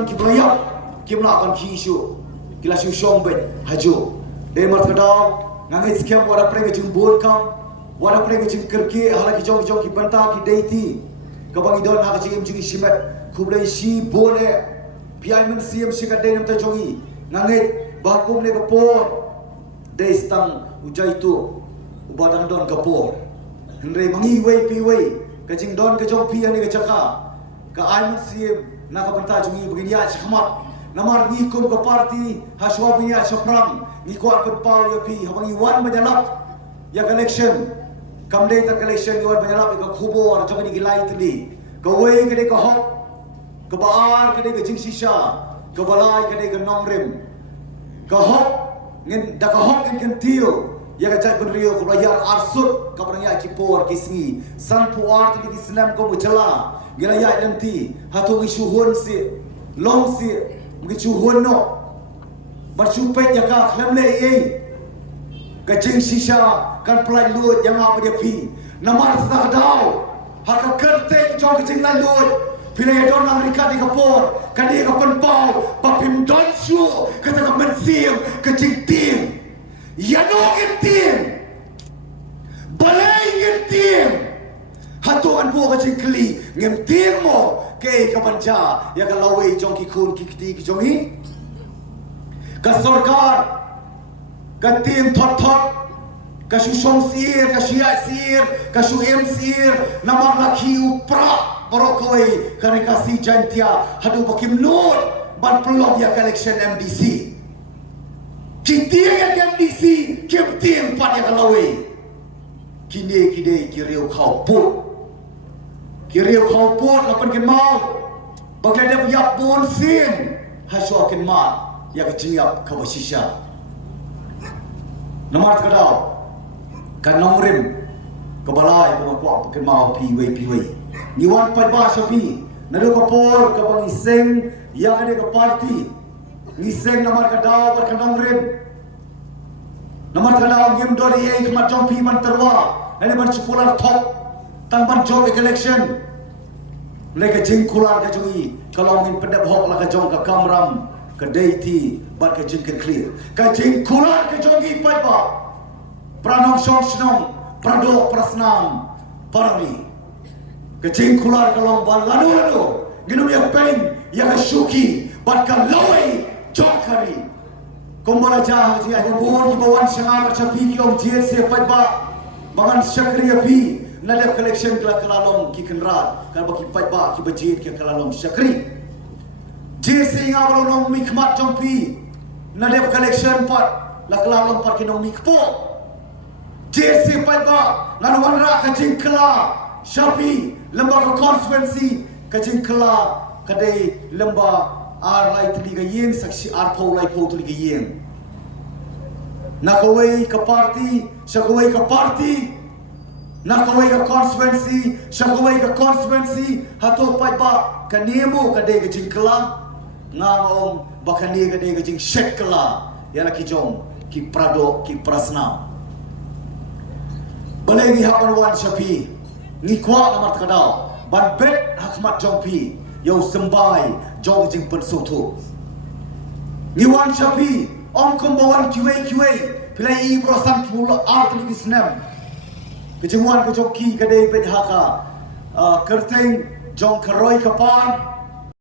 kan kibayap kimla kan kishu kila shu shong bet haju de mat kadau ngangai scam wara preng jung bol kam wara preng jung kerke hala ki jong ki banta ki deiti kabang idon ha ki jung shimet kublai shi bole piai men siam shi ka de nam ta jongi ngangai bakum ne kapor de stang ujai tu ubadang don kapor henre mangi wei pi wei ka jing don ka jong pi ani ka chaka ka ai men siam na ka banta jongi begini ya chakmat namar ni kum ka party haswa punya saprang ni kuat kan pau ya pi habangi wan majalap ya collection kam dei ta collection wan majalap ka khubo ar jong ni gilai tli ka wei ka de ka hok ka baar ka de ka jing shisha ka balai ka de ka nongrem ka hok ngin da ka hok ngin kan tio ya ka jai ben rio ka ya arsut ka barang ya ki por kisngi san puar ti islam ko mujala gila ya nanti hatu isuhun si long si mgichu hono barchu pe ya ka khlam le ei ka jing shisha kan plai lu yang apa dia pi namar sa dau ha ka kerte jong jing la lu pile don amerika di kapor kan dia ka pen pau pa pim don shu ka ta men sim ka jing tim ya no ngin tim balai ngin tim hatu an bu ka jing kli ngem tim mo ke ka banja ya ka lawe jong ki khun ki kiti ki jong hi ka sarkar ka tim thot ka shu shong sir ka shia sir ka shu em sir namar lakhi upra borokoi ka rekasi jantia hadu bakim nur ban pelog ya collection MDC kiti ya MDC kim tim pat ya ka lawe kini kide ki riu khau pu kiriu kau pun lapan ken mau bagai dia yap pun sin haswa ken ma ya ke jiap ka wasisha namar kadau kan nongrim ke balai ko ko ken mau pi wei ni wan pai ba shopi nado ko por ka bang iseng ya ade ka party iseng namar kadau ber kan nongrim namar kadau ngim dori ei kmat jong pi man terwa ene ber chukular thok tang ban job election lega jing kular ka jongi kalau min pedap hok la ka jong ka kamram ka deiti bat ka jing clear ka jing kular ka jongi pai ba pranong shong snong prado prasnam parami ka jing kular ka long ban lanu ginu ya pen ya ka shuki bat ka lawai jokari kombala jah ji ai bon ki bawan sanga ka chapi ki om jel se pai ba bangan syakriya bi nada collection kala kalalom ki kenrat kan baki pai ba ki bajit ki kalalom syakri je singa balong mikmat jompi nada collection pat la kalalom pat ki nong mikpo je si pai ba ngan wan ra ka jing kala shapi lamba ka constituency ka jing kala kadai lamba ar lai tli ga yen saksi ar pho lai pho tli ga yen nakawai ka party shakawai ka party nakawai ka constituency shakawai ka constituency hato pai ba kanemo ka de ga jingkla ngangom bakani ga de ga jing shekla yana ki jom ki prado ki prasna balegi hapan wan shapi ni kwa namar takadao ban bet hakmat jompi yo sembai jong jing pen soto ni wan shapi on kombawan kiwe pilai ibro sam pula art ni islam kejungan kejoki kadai pet haka kerteng jong karoi kapan